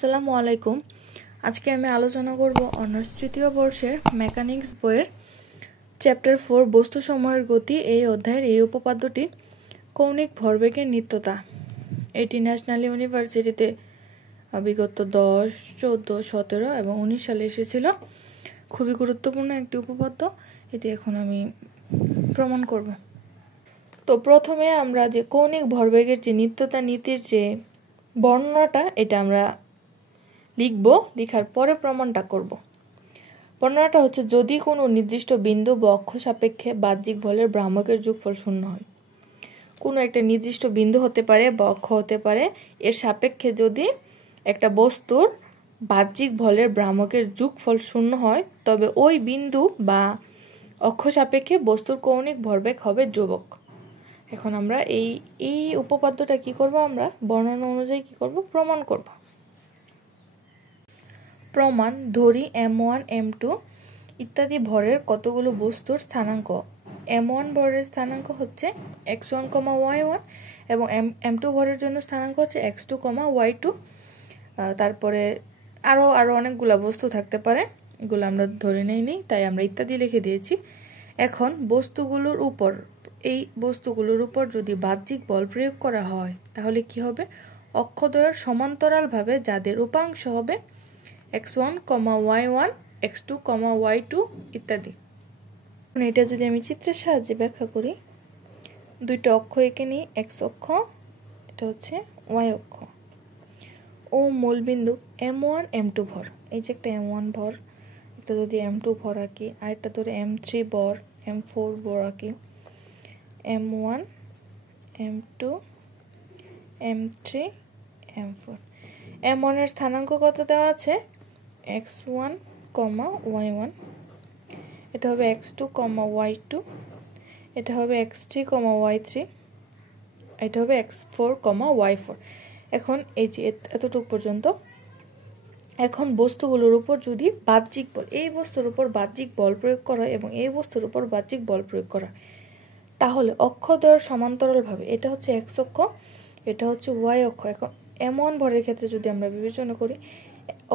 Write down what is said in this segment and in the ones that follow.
আসসালামু আলাইকুম। আজকে আমি আলোচনা করব অনার্স তৃতীয় বর্ষের মেকানিক্স বইয়ের চ্যাপ্টার 4 বস্তু সময়ের গতি এই অধ্যায়ের এই উপপাদ্যটি কৌণিক ভরবেগের নিত্যতা। এটি ন্যাশনাল ইউনিভার্সিটিতে বিগত 10, 14, 17 এবং 19 সালে এসেছিল। খুবই গুরুত্বপূর্ণ একটি উপপাদ্য। এটি এখন আমি প্রমাণ করব। তো প্রথমে আমরা যে কৌণিক ভরবেগের যে নিত্যতা নীতির যে বর্ণনাটা এটা আমরা লিখব, লেখার পরে প্রমাণটা করব। বর্ণনাটা হচ্ছে, যদি কোনো নির্দিষ্ট বিন্দু বা অক্ষ সাপেক্ষে বাহ্যিক বলের ভ্রামকের যোগফল শূন্য হয়। কোনো একটা নির্দিষ্ট বিন্দু হতে পারে বা অক্ষ হতে পারে, এর সাপেক্ষে যদি একটা বস্তুর বাহ্যিক বলের ভ্রামকের যোগফল শূন্য হয়, তবে ওই বিন্দু বা অক্ষ সাপেক্ষে বস্তুর কৌণিক ভরবেগ হবে ধ্রুবক। এখন আমরা এই উপপাদ্যটা কি করব, আমরা বর্ণনা অনুযায়ী কি করব, প্রমাণ করব। প্রমাণ: ধরি m1, m2 ইত্যাদি ভরের কতগুলো বস্তুর স্থানাঙ্ক। m1 ভরের স্থানাঙ্ক হচ্ছে x1, y1 এবং m2 ভরের জন্য স্থানাঙ্ক হচ্ছে x2, y2। তারপরে আরো অনেকগুলো বস্তু থাকতে পারে, এগুলো আমরা ধরে নেইনি, তাই আমরা ইত্যাদি লিখে দিয়েছি। এখন এই বস্তুগুলোর উপর যদি বাহ্যিক বল প্রয়োগ করা হয়, তাহলে কি হবে? অক্ষদ্বয়ের সমান্তরালভাবে যাদের উপাংশ হবে x1, y1, x2, y2 ইত্যাদি। এটা যদি আমি চিত্রের সাহায্যে ব্যাখ্যা করি, দুইটা অক্ষ এঁকে নিই, x অক্ষ, এটা হচ্ছে y অক্ষ, ও মূলবিন্দু m1, m2 ভর। এই যে একটা m1 ভর, এটা যদি m2 ভর আঁকি, আর একটা ধরে m3 ভর, m4 ভর আঁকি, m1, m2, m3, m4। m1 এর স্থানাঙ্ক কত দেওয়া আছে? x1, y1, এটা হবে x2, y2, এটা হবে x3, y3, এটা হবে x4, y4। এখন এই যে এতটুকু পর্যন্ত। এখন বস্তুগুলোর উপর যদি বাহ্যিক বল, এই বস্তুর উপর বাহ্যিক বল প্রয়োগ করা এবং এই বস্তুর উপর বাহ্যিক বল প্রয়োগ করা, তাহলে অক্ষদ্বয়ের সমান্তরালভাবে, এটা হচ্ছে x অক্ষ, এটা হচ্ছে y অক্ষ। এখন m1 ভরের ক্ষেত্রে যদি আমরা বিবেচনা করি,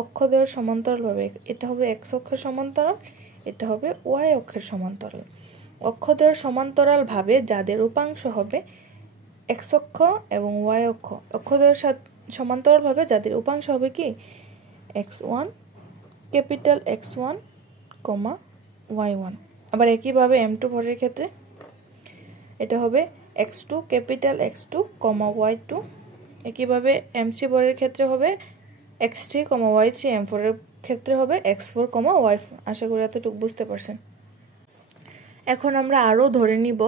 অক্ষদ্বয়ের সমান্তরালভাবে এটা হবে x অক্ষের সমান্তরাল, এটা হবে y অক্ষের সমান্তরাল। অক্ষদ্বয়ের সমান্তরালভাবে যাদের উপাংশ হবে x অক্ষ এবং y অক্ষ, অক্ষদ্বয়ের সমান্তরালভাবে যাদের উপাংশ হবে কি x1, ক্যাপিটাল x1, y1। আবার একইভাবে m2 ভরের ক্ষেত্রে এটা হবে x2, ক্যাপিটাল x2, y2। একইভাবে m3 ভরের ক্ষেত্রে হবে x3, y3, m4 এর ক্ষেত্রে হবে x4, y4। আশা করি এতটুকু বুঝতে পারছেন। এখন আমরা আরো ধরে নিব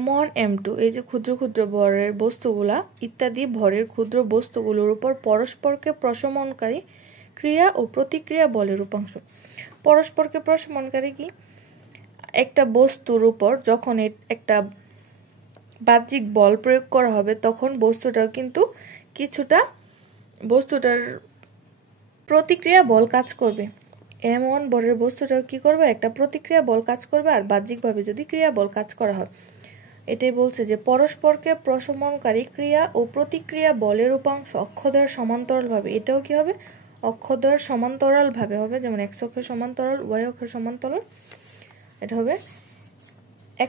m1, m2 এই যে ক্ষুদ্র ক্ষুদ্র ভরের বস্তুগুলা ইত্যাদি ভরের ক্ষুদ্র বস্তুগুলোর উপর পরস্পরকে প্রশমনকারী ক্রিয়া ও প্রতিক্রিয়া বলের উপাংশ। পরস্পরকে প্রশমনকারী কি? একটা বস্তুর উপর যখন একটা বাহ্যিক বল প্রয়োগ করা হবে, তখন বস্তুটাও কিন্তু কিছুটা বস্তুটার প্রতিক্রিয়া বল কাজ করবে। m1 ভরের বস্তুটাও কি করবে? একটা প্রতিক্রিয়া বল কাজ করবে, আর বাহ্যিকভাবে যদি ক্রিয়া বল কাজ করা হয়। এটাই বলছে যে পরস্পরকে প্রশমনকারী ক্রিয়া ও প্রতিক্রিয়া বলের উপাংশ অক্ষদ্বয়ের সমান্তরালভাবে, এটাও কি হবে? অক্ষদ্বয়ের সমান্তরালভাবে হবে, যেমন x অক্ষের সমান্তরাল, y অক্ষের সমান্তরাল, এটা হবে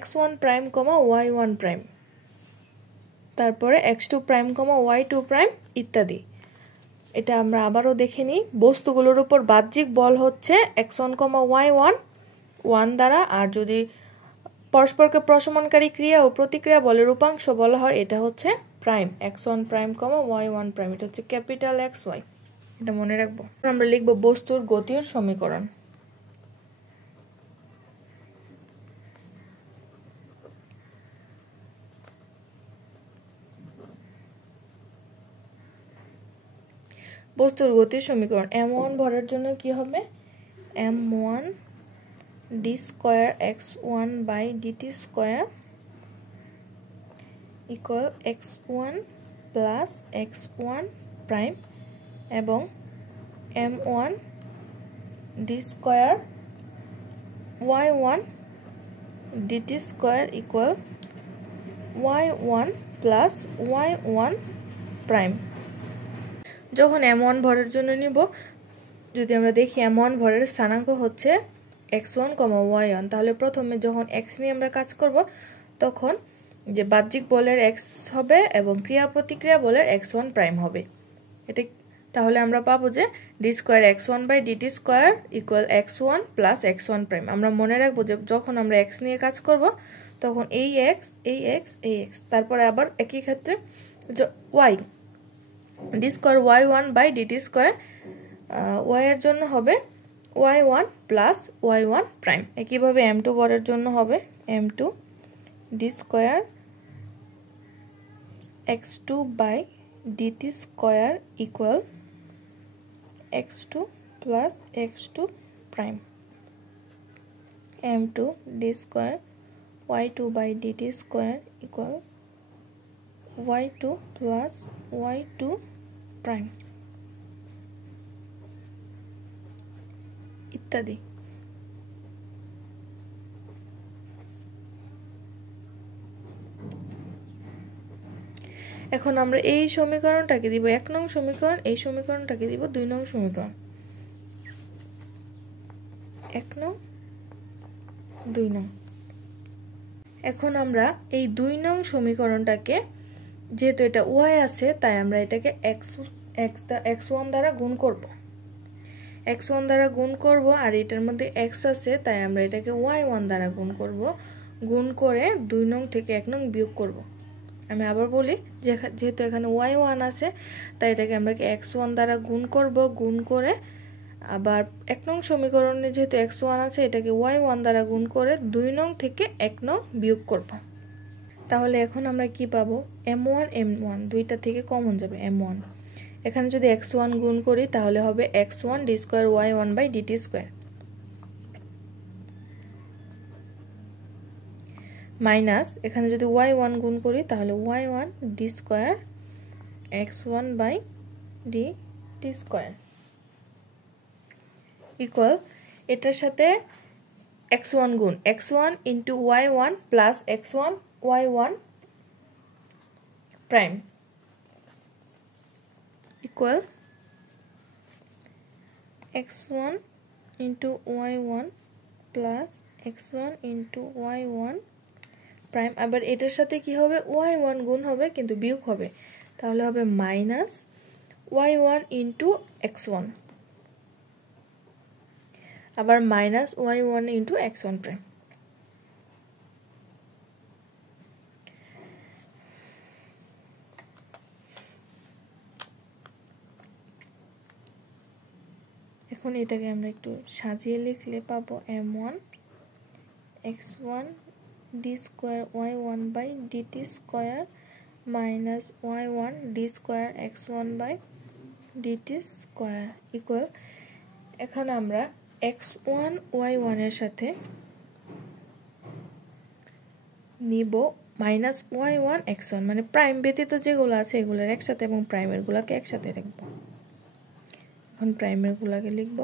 x1 প্রাইম, y1 প্রাইম, তারপরে x2 প্রাইম, y2 প্রাইম ইত্যাদি। এটা আমরা আবারও দেখে নিই। বস্তুগুলোর উপর বাহ্যিক বল হচ্ছে x1, y1 1 দ্বারা, আর যদি পরস্পরকে প্রশমনকারী ক্রিয়া ও প্রতিক্রিয়া বলের উপাংশ বলা হয়, এটা হচ্ছে prime, x1 prime, y1 prime, এটা হচ্ছে ক্যাপিটাল XY। এটা মনে রাখবো। আমরা লিখব বস্তুর গতির সমীকরণ। বস্তুর গতির সমীকরণ m1 ভরের জন্য কি হবে? m1 d square x1 by dt square equal x1 plus x1 prime, এবং m1 d square y1 dt square equal y1 plus y1 prime. যখন m1 ভরের জন্য নিব, যদি আমরা দেখি m1 ভরের স্থানাঙ্ক হচ্ছে x1, y1, তাহলে প্রথমে যখন x নিয়ে আমরা কাজ করব তখন যে বাহ্যিক বলের x হবে এবং ক্রিয়া প্রতিক্রিয়া বলের x1 প্রাইম হবে। এটা তাহলে আমরা পাবো যে d2x1/dt² = x1 + x1 প্রাইম। আমরা মনে রাখবো যে যখন আমরা x নিয়ে কাজ করব তখন এই x তারপরে আবার একই ক্ষেত্রে y d² y1/dt², y এর জন্য হবে y1 + y1 প্রাইম। একইভাবে m2 ভরের জন্য হবে m2 d² x2/dt² = x2 + x2 prime. m2 d² y2/dt² = y2 + y2 prime ইত্যাদি। এখন আমরা এই সমীকরণটাকে দিব 1 নং সমীকরণ, এই সমীকরণটাকে দিব 2 নং সমীকরণ। 1 নং 2 নং। এখন আমরা এই 2 নং সমীকরণটাকে, যেহেতু এটা y আছে তাই আমরা এটাকে x1 দ্বারা গুণ করব, x1 দ্বারা গুণ করব, আর এটার মধ্যে x আছে তাই আমরা এটাকে y1 দ্বারা গুণ করব। গুণ করে 2 নং থেকে 1 নং বিয়োগ করব। আমি আবার বলি, যেহেতু এখানে y1 আছে তাই এটাকে আমরা x1 দ্বারা গুণ করব, গুণ করে আবার 1 নং সমীকরণে যেহেতু x1 আছে এটাকে y1 দ্বারা গুণ করে 2 নং থেকে 1 নং বিয়োগ করব। তাহলে এখন আমরা কি পাবো, m1 দুইটা থেকে কমন যাবে m1। এখানে যদি x1 গুণ করি তাহলে হবে x1 d² y1/dt² মাইনাস, এখানে যদি y1 গুণ করি তাহলে y1 d² x1/dt² ইকুয়াল, এটার সাথে x1 গুণ x1 * y1 + x1 y1 prime equal x1 * y1 + x1 * y1 prime. আবার এটার সাথে কি হবে, y1 গুণ হবে কিন্তু বিয়োগ হবে, তাহলে হবে মাইনাস y1 * x1, আবার মাইনাস y1 * x1 প্রাইম। এখন এটাকে আমরা একটু সাজিয়ে লিখলে পাবো m1 x1 d² y1/dt² minus y1 d² x1/dt² equal, এখন আমরা x1 y1 এর সাথে নিব মাইনাস y1 x1, মানে প্রাইম ব্যতীত যেগুলো আছে এগুলোর একসাথে এবং প্রাইমের গুলাকে একসাথে রাখবো। এখন প্রাইমের গুলাকে লিখব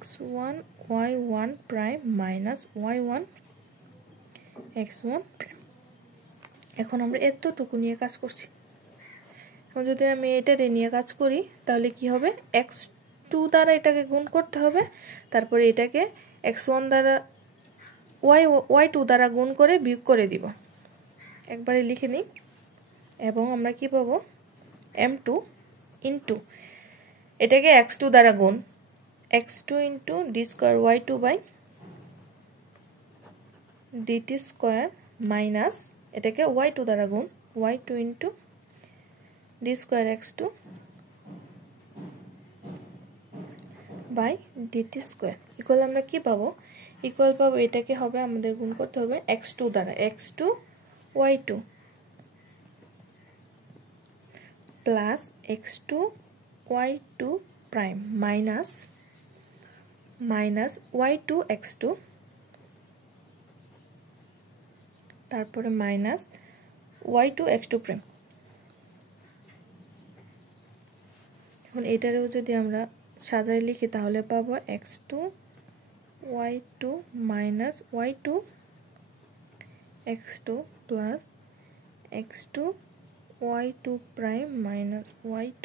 x1 y1 prime minus y1 x1 prime. এখন আমরা এতটুকু নিয়ে কাজ করছি। এখন যদি আমি এটা নিয়ে কাজ করি তাহলে কি হবে, x2 দ্বারা এটাকে গুণ করতে হবে, তারপরে এটাকে x1 দ্বারা y2 দ্বারা গুণ করে বিয়োগ করে দিব। একবারে লিখে নিই, এবং আমরা কি পাবো, m2 ইন্টু এটাকে x2 দ্বারা গুণ x2 * d² y2/dt² মাইনাস এটাকে y2 দ্বারা গুণ y2 * d² x2/dt² ইকুয়াল, আমরা কি পাবো, ইকুয়াল পাবো, এটাকে হবে আমাদের গুণ করতে হবে x2 দ্বারা x2 y2 plus x2 y2 prime minus y2 x2, তারপরে মাইনাস y2 x2 প্রাইম। এখন এটারেও যদি আমরা সাজায় লিখি তাহলে পাবো x2 y2 minus y2 x2 plus x2 y2 prime minus y2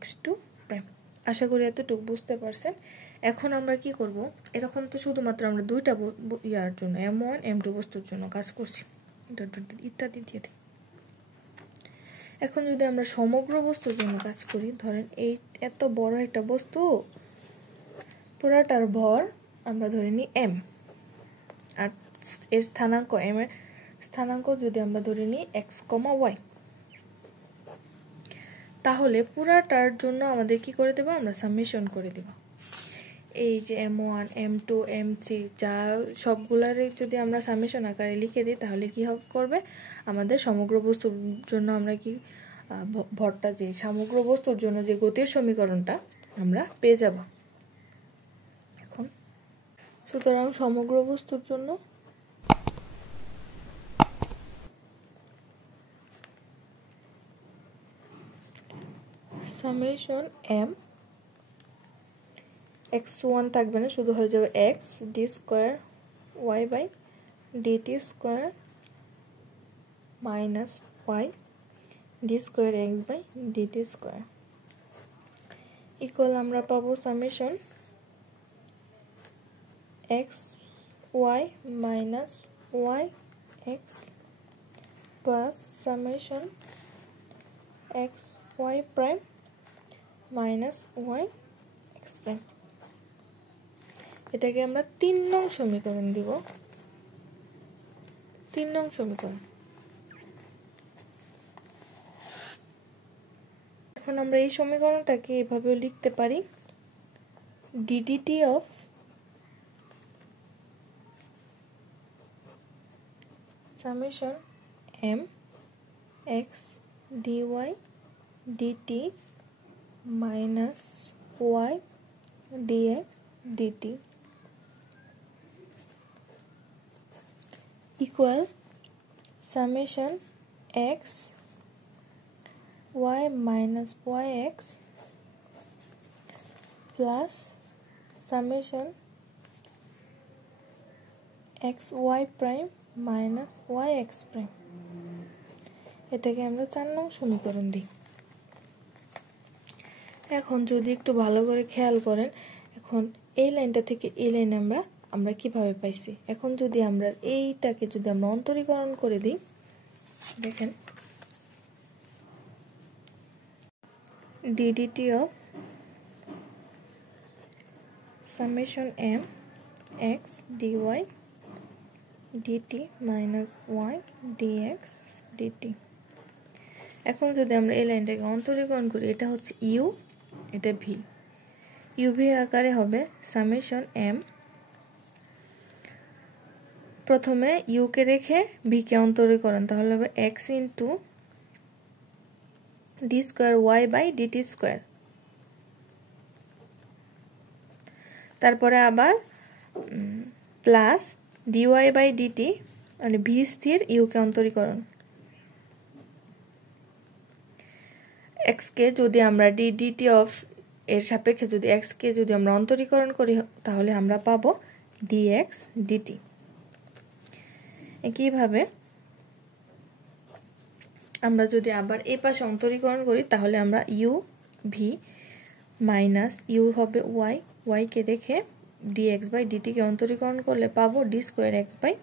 x2 prime. আশা করি এতটুকু বুঝতে পারছেন। এখন আমরা কি করব, এরকম তো শুধুমাত্র আমরা দুইটা ইয়ার জন্য m1 m2 বস্তুর জন্য কাজ করছি, ইত্যাদি দিয়ে দিই। এখন যদি আমরা সমগ্র বস্তুর জন্য কাজ করি, ধরেন এই এত বড় একটা বস্তু, পুরাটার ভর আমরা ধরে নিই m, আর এর স্থানাঙ্ক m এর স্থানাঙ্ক যদি আমরা ধরে নিই x, y, তাহলে পুরাটার জন্য আমাদের কি করে দেব, আমরা সামেশন করে দেব। এই যে m1 m2 m3 যা সবগুলার যদি আমরা সামেশন আকারে লিখে দিই, তাহলে কি করবে, আমাদের সমগ্র বস্তুর জন্য আমরা কি ভরটা, যে সমগ্র বস্তুর জন্য যে গতির সমীকরণটা আমরা পেয়ে যাব। এখন সুতরাং সমগ্র বস্তুর জন্য সামেশন m, x1 থাকবে না, শুধু হয়ে যাবে x d square y by dt square minus y d square x by dt square equal আমরা পাবো summation x y minus y x plus summation x y prime minus y x prime. এটাকে আমরা 3 নং সমীকরণ দিব, 3 নং সমীকরণ। এখন আমরা এই সমীকরণটাকে এভাবে লিখতে পারি, ddt of summation m x dy dt minus y dx dt equal summation x y minus yx plus summation xy prime minus yx prime। এটাকে আমরা 4 নং সমীকরণ দিই। এখন যদি একটু ভালো করে খেয়াল করেন, এখন এই লাইনটা থেকে এই লাইন আমরা কিভাবে পাইছি। এখন যদি আমরা এইটাকে যদি আমরা অন্তরীকরণ করে দিই, দেখেন ddt of summation m x dy dt minus y dx dt। এখন যদি আমরা এই লাইনটাকে অন্তরীকরণ করি, এটা হচ্ছে u, এটা v, uv আকারে হবে সামেশন m, প্রথমে u কে রেখে v কে অন্তরীকরণ, তাহলে হবে x into d square y by dt square, তারপরে আবার প্লাস dy বাই dt, মানে v স্থির, u কে অন্তরীকরণ, x কে যদি আমরা ddt অফ এর সাপেক্ষে যদি x কে যদি আমরা অন্তরীকরণ করি, তাহলে আমরা পাবো dx dt। একইভাবে আমরা যদি আবার এই পাশে অন্তরীকরণ করি, তাহলে আমরা u v মাইনাস u হবে y, y কে রেখে dx বাই dt কে অন্তরীকরণ করলে পাবো d square x by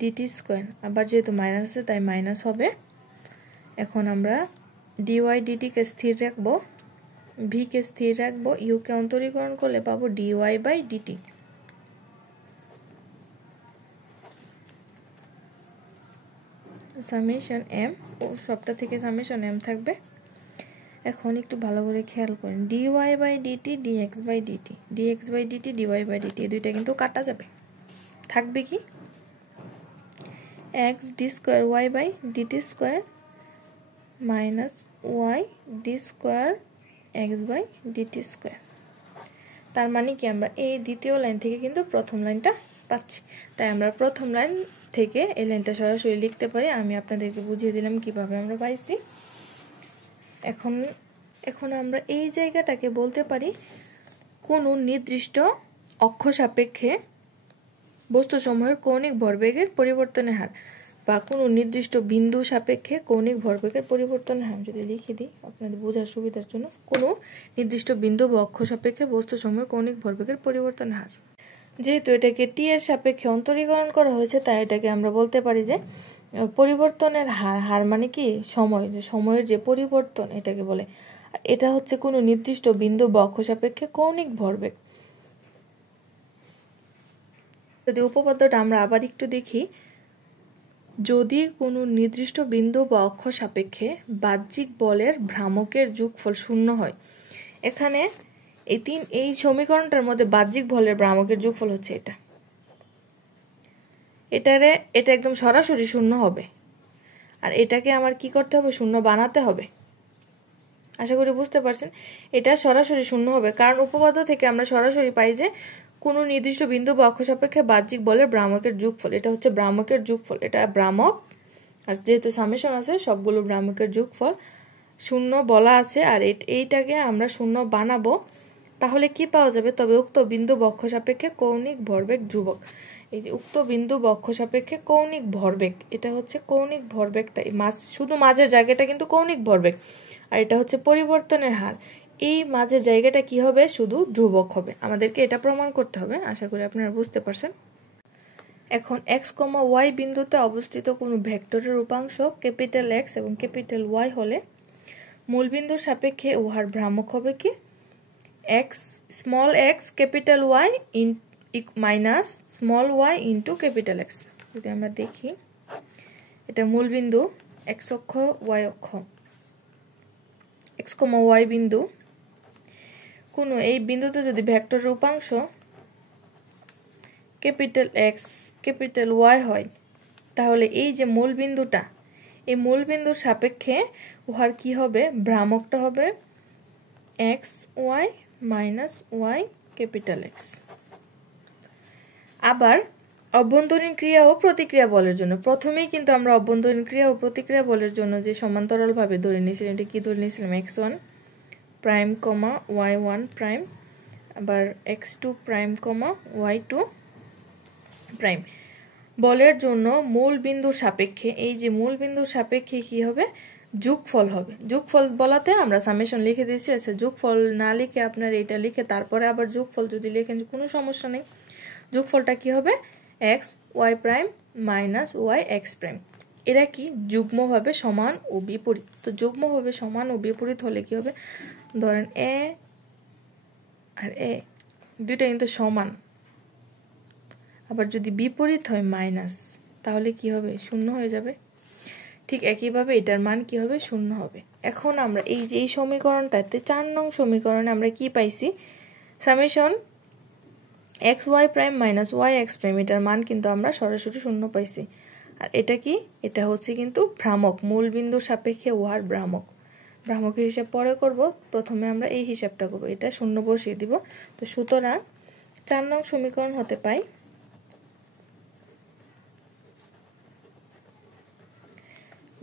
dt square, আবার যেহেতু মাইনাস আছে তাই মাইনাস হবে। এখন আমরা dy dt কে স্থির রাখবো, v কে স্থির রাখবো, u কে অন্তরীকরণ করলে পাবো dy by dt। Summation m, ও সবটা থেকে সামেশন m থাকবে। এখন একটু ভালো করে খেয়াল করেন, dy by dt dx by dt, dx by dt dy by dt, এই দুইটা কিন্তু কাটা যাবে, থাকবে কি x d square y by dt square minus y d square x by dt square. তার মানে কি আমরা এই দ্বিতীয় লাইন থেকে কিন্তু প্রথম লাইনটা পাচ্ছি, তাই আমরা প্রথম লাইন থেকে এই লাইনটা সরাসরি লিখতে পারি। আমি আপনাদেরকে বুঝিয়ে দিলাম কিভাবে আমরা পাইছি। এখন আমরা এই জায়গাটাকে বলতে পারি কোনো নির্দিষ্ট অক্ষ সাপেক্ষে বস্তুসমূহের কৌণিক ভরবেগের পরিবর্তনের হার। বা কোনো নির্দিষ্ট বিন্দু সাপেক্ষে কৌণিক ভরবেগের পরিবর্তনের হার। যদি লিখে দিই আপনাদের বোঝার সুবিধার জন্য, কোনো নির্দিষ্ট বিন্দু বা অক্ষ সাপেক্ষে বস্তুসমূহের কৌণিক ভরবেগের পরিবর্তনের হার। যেহেতু এটাকে টি এর সাপেক্ষে অন্তরীকরণ করা হয়েছে, তাই এটাকে আমরা বলতে পারি যে পরিবর্তনের হার। হার মানে কি সময়, যে সময়ের যে পরিবর্তন এটাকে বলে। এটা হচ্ছে কোনো নির্দিষ্ট বিন্দু বা অক্ষ সাপেক্ষে কৌণিক ভরবেগ। যদি উপপাদ্যটা আমরা আবার একটু দেখি, যদি কোনো নির্দিষ্ট বিন্দু বা অক্ষ সাপেক্ষে বাহ্যিক বলের ভ্রামকের যোগফল শূন্য হয়, এখানে এই সমীকরণটার মধ্যে বাহ্যিক বলের ভ্রামকের যোগফল হচ্ছে এটা একদম সরাসরি শূন্য হবে। আর এটাকে আমার কি করতে হবে? শূন্য বানাতে হবে। আশা করি বুঝতে পারছেন। এটা সরাসরি শূন্য হবে, কারণ উপপাদ্য থেকে আমরা সরাসরি পাই যে কোনো নির্দিষ্ট বিন্দু বা অক্ষ সাপেক্ষে বাহ্যিক বলের ভ্রামকের যোগফল। এটা হচ্ছে ভ্রামকের যোগফল, এটা ভ্রামক। আর যেহেতু সামেশন আছে, সবগুলো ভ্রামকের যোগফল শূন্য বলা আছে। আর এইটাকে আমরা শূন্য বানাবো, তাহলে কি পাওয়া যাবে? তবে উক্ত বিন্দু বা অক্ষ সাপেক্ষে কৌণিক ভরবেগ ধ্রুবক। এই যে উক্ত বিন্দু বা অক্ষ সাপেক্ষে কৌণিক ভরবেগ, এটা হচ্ছে কৌণিক ভরবেগটা, শুধু মাঝের জায়গাটা কিন্তু কৌণিক ভরবেগ। আর এটা হচ্ছে পরিবর্তনের হার। এই মাঝের জায়গাটা কি হবে? শুধু ধ্রুবক হবে। আমাদেরকে এটা প্রমাণ করতে হবে। আশা করি আপনারা বুঝতে পারছেন। এখন x, y বিন্দুতে অবস্থিত কোনো ভেক্টরের উপাংশ ক্যাপিটাল X এবং ক্যাপিটাল Y হলে মূল বিন্দুর সাপেক্ষে উহার ভ্রামক হবে কি? Small x capital Y minus small y into capital X। যদি আমরা দেখি, এটা মূল বিন্দু, x অক্ষ y অক্ষ, x, y বিন্দু। কোনো এই বিন্দুতে যদি ভেক্টরের উপাংশ ক্যাপিটাল X ক্যাপিটাল Y হয়, তাহলে এই যে মূল বিন্দুটা, এই মূল বিন্দুর সাপেক্ষে উহার কি হবে? ভ্রামকটা হবে x y minus y capital X। আবার অভ্যন্তরীণ ক্রিয়া ও প্রতিক্রিয়া বলের জন্য প্রথমেই কিন্তু আমরা অভ্যন্তরীণ ক্রিয়া ও প্রতিক্রিয়া বলের জন্য যে সমান্তরাল ভাবে ধরে নিয়েছিলাম, এটা কি ধরে নিয়েছিলাম? x1 প্রাইম কমা y1 প্রাইম, আবার x2 প্রাইম কমা y2 প্রাইম। বলের জন্য মূল বিন্দুর সাপেক্ষে, এই যে মূল বিন্দুর সাপেক্ষে কি হবে? যোগফল হবে। যোগফল বলাতে আমরা সামেশন লিখে দিয়েছি। আচ্ছা, যোগফল না লিখে আপনার এটা লিখে তারপরে আবার যোগফল যদি লিখেন কোনো সমস্যা নেই। যোগফলটা কি হবে? x y prime minus y x prime. এরা কি যুগ্মভাবে সমান ও বিপরীত। তো যুগ্মভাবে সমান ও বিপরীত হলে কি হবে? ধরেন a আর a দুইটা কিন্তু সমান, আবার যদি বিপরীত হয় মাইনাস, তাহলে কি হবে? শূন্য হয়ে যাবে। ঠিক একইভাবে এটার মান কি হবে? শূন্য হবে। এখন আমরা এই যে এই সমীকরণটাতে 4 নং সমীকরণে আমরা কি পাইছি? Summation x y prime minus y x prime, এটার মান কিন্তু আমরা সরাসরি শূন্য পাইছি। আর এটা কি? এটা হচ্ছে কিন্তু ভ্রামক, মূল বিন্দুর সাপেক্ষে উহার ভ্রামক। ভ্রামকের হিসাব পরে করব, প্রথমে আমরা এই হিসাবটা করব। এটা শূন্য বসিয়ে দিব। তো সুতরাং 4 নং সমীকরণ হতে পাই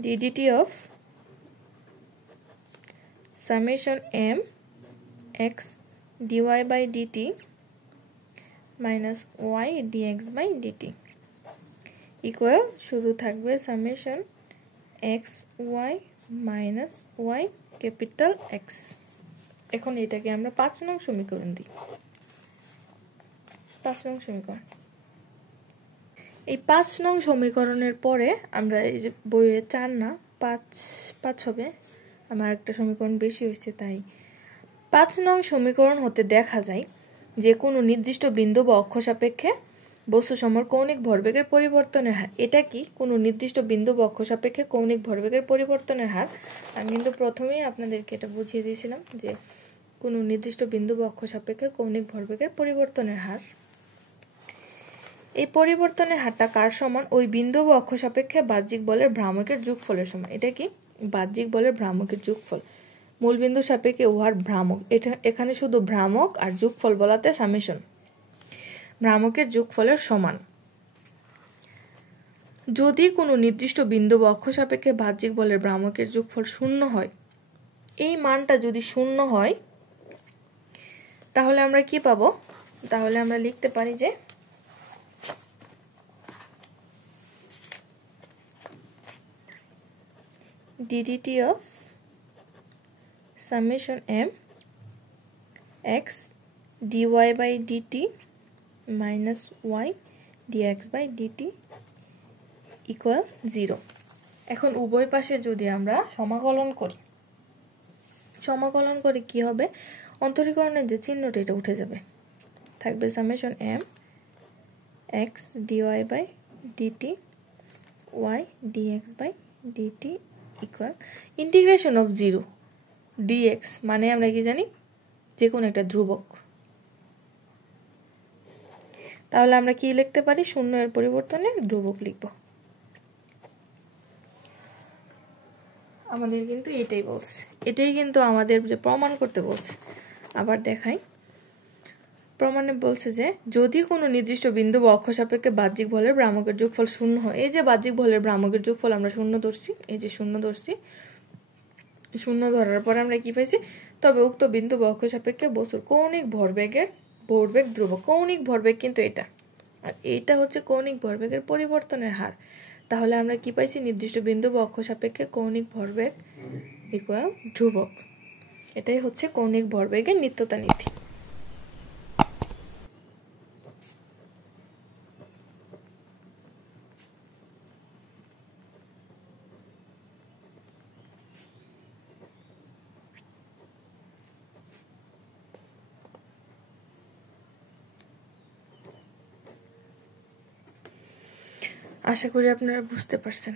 ddt of summation m x dy by dt minus y dx by dt equal শুধু থাকবে summation x y minus y capital X। এখন এটাকে আমরা 5 নং সমীকরণ দিই। 5 নং সমীকরণ, এই 5 নং সমীকরণের পরে আমরা এই যে বইয়ে 4 না 5 হবে, আমার একটা সমীকরণ বেশি হয়েছে তাই। 5 নং সমীকরণ হতে দেখা যায় যে কোনো নির্দিষ্ট বিন্দু বা অক্ষ সাপেক্ষে বস্তুসমূহের কৌণিক ভরবেগের পরিবর্তনের হার। এটা কি? কোনো নির্দিষ্ট বিন্দু বা অক্ষ সাপেক্ষে কৌণিক ভরবেগের পরিবর্তনের হার। আমি কিন্তু প্রথমেই আপনাদেরকে এটা বুঝিয়ে দিয়েছিলাম যে কোনো নির্দিষ্ট বিন্দু বা অক্ষ সাপেক্ষে কৌণিক ভরবেগের পরিবর্তনের হার। এই পরিবর্তনের হারটা কার সমান? ওই বিন্দু বা অক্ষ সাপেক্ষে বাহ্যিক বলের ভ্রামকের যোগফলের সমান। এটা কি? বাহ্যিক বলের ভ্রামকের যোগফল, মূল বিন্দু সাপেক্ষে উহার ভ্রামক। এটা এখানে শুধু ভ্রামক আর যোগফল বলাতে সামেশন, ভ্রামকের যোগফলের সমান। যদি কোনো নির্দিষ্ট বিন্দু বা অক্ষ সাপেক্ষে বাহ্যিক বলের ভ্রামকের যোগফল শূন্য হয়, এই মানটা যদি শূন্য হয়, তাহলে আমরা কি পাবো? তাহলে আমরা লিখতে পারি যে ddt of summation m x dy by dt minus y dx by dt equal 0। এখন উভয় পাশে যদি আমরা সমাকলন করি কি হবে, অন্তরীকরণের যে চিহ্নটা এটা উঠে যাবে, থাকবে summation m x dy by dt y dx by dt equal integration of 0 dx মানে আমরা কি জানি, যে কোনো একটা ধ্রুবক। তাহলে আমরা কি লিখতে পারি, শূন্য এর পরিবর্তনে ধ্রুবক লিখব। আমাদের কিন্তু এটাই বলছে, এটাই কিন্তু আমাদের যে প্রমাণ করতে বলছে। আবার দেখাই, প্রমাণে বলছে যে যদি কোনো নির্দিষ্ট বিন্দু বা অক্ষ সাপেক্ষে বাহ্যিক বলের ভ্রামকের যোগফল শূন্য হয়, এই যে বাহ্যিক বলের ভ্রামকের যোগফল আমরা শূন্য ধরছি, এই যে শূন্য ধরছি, শূন্য ধরার পর আমরা কি পাইছি, তবে উক্ত বিন্দু বা অক্ষ সাপেক্ষে বস্তুর কৌণিক ভরবেগ ধ্রুবক। কৌণিক ভরবেগ কিন্তু এটা, আর এইটা হচ্ছে কৌণিক ভরবেগের পরিবর্তনের হার। তাহলে আমরা কি পাইছি, নির্দিষ্ট বিন্দু বা অক্ষ সাপেক্ষে কৌণিক ভরবেগ ইকুয়াল ধ্রুবক। এটাই হচ্ছে কৌণিক ভরবেগের নিত্যতা নীতি। আশা করি আপনারা বুঝতে পারছেন।